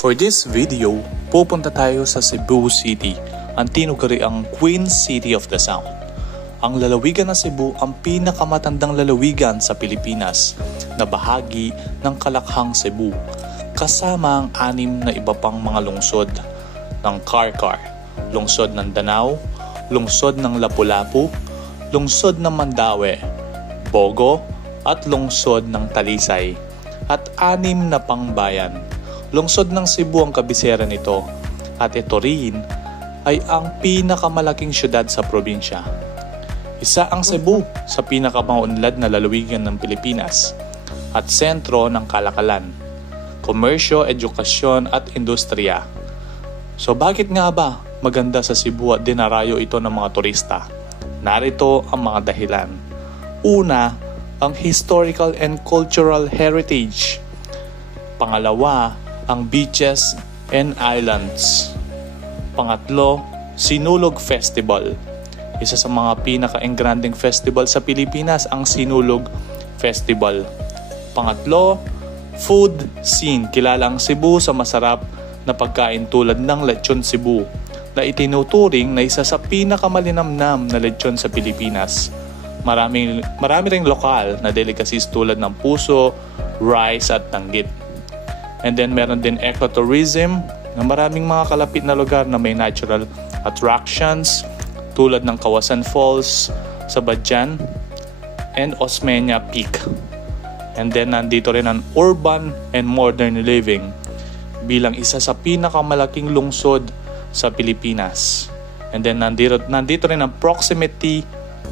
For this video, pupunta tayo sa Cebu City, ang tinuguriang Queen City of the South. Ang lalawigan ng Cebu ang pinakamatandang lalawigan sa Pilipinas na bahagi ng Kalakhang Cebu, kasama ang 6 na iba pang mga lungsod ng Karkar, lungsod ng Danao, lungsod ng Lapu-Lapu, lungsod ng Mandaue, Bogo, at lungsod ng Talisay, at 6 na pangbayan. Lungsod ng Cebu ang kabisera nito at ito rin ay ang pinakamalaking syudad sa probinsya. Isa ang Cebu sa pinakamaunlad na lalawigan ng Pilipinas at sentro ng kalakalan, komersyo, edukasyon at industriya. So bakit nga ba maganda sa Cebu at dinarayo ito ng mga turista? Narito ang mga dahilan. Una, ang historical and cultural heritage. Pangalawa, ang beaches and islands. Pangatlo, Sinulog Festival. Isa sa mga pinaka-engranding festival sa Pilipinas ang Sinulog Festival. Pangatlo, food scene. Kilala ang Cebu sa masarap na pagkain tulad ng lechon Cebu na itinuturing na isa sa pinakamalinamnam na lechon sa Pilipinas. Marami ring lokal na delicacies tulad ng puso, rice at tanggit. And then meron din ecotourism na maraming mga kalapit na lugar na may natural attractions tulad ng Kawasan Falls sa Badjan and Osmeña Peak. And then nandito rin ang urban and modern living bilang isa sa pinakamalaking lungsod sa Pilipinas. And then nandito rin ang proximity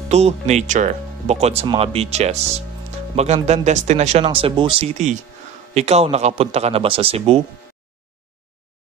to nature bukod sa mga beaches. Magandang destinasyon ng Cebu City. Ikaw, nakapunta ka na ba sa Cebu?